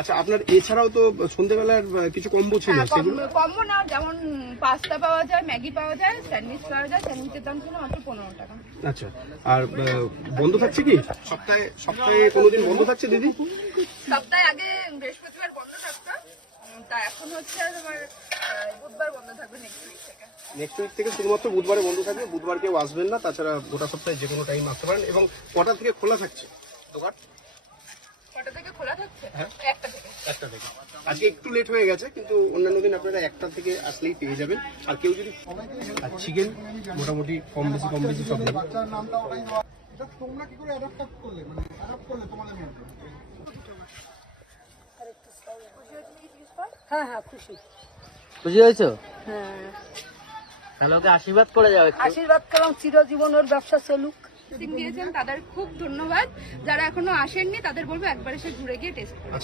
আচ্ছা, আপনার এছাড়াও তো সন্ধ্যেবেলার কিছু কম্বো ছিল, সেগুলো কম্বো না, যেমন পাস্তা পাওয়া যায়, ম্যাগি পাওয়া যায়, স্যান্ডউইচ পাওয়া যায়। স্যান্ডউইচের দাম ছিল মাত্র 15 টাকা। আচ্ছা, আর বন্ধ থাকছে কি সপ্তাহে সপ্তাহে কোনোদিন বন্ধ থাকছে দিদি? সপ্তাহে আগে বৃহস্পতিবার বন্ধ থাকতো, তা এখন হচ্ছে তোমার বুধবার বন্ধ থাকবে নেক্সট উইক থেকে। নেক্সট উইক থেকে শুধুমাত্র বুধবারে বন্ধ থাকবে, বুধবার কেউ আসবেন না, তাছাড়া গোটা সপ্তাহে যে কোনো টাইম আসতে পারেন। এবং কটা থেকে খোলা থাকছে দোকান? কটা থেকে খোলা থাকছে? হ্যাঁ। 1টা থেকে। 1টা থেকে। আজকে একটু লেট হয়ে গেছে, কিন্তু অন্যান্য দিন আপনারা 1টা থেকে আসলেই পেয়ে যাবেন। আর কেউ যদি চিকেন মোটামুটি কম বেশি সব নেবে। তোমরা কি করে অ্যাডাপ্ট করলে, মানে অ্যাডাপ্ট করলে তোমাদের মধ্যে? হ্যাঁ হ্যাঁ, খুশি খুশি হয়েছো? হ্যাঁ, তাহলে ওকে আশীর্বাদ করে যাও একটু। আশীর্বাদ করলাম চিরজীবন ওর ব্যবসা চলুক। দিয়েছেন তাদের খুব ধন্যবাদ। যারা এখনো আসেননি তাদের বলবো একবার এসে ঘুরে গিয়ে টেস্ট করুন।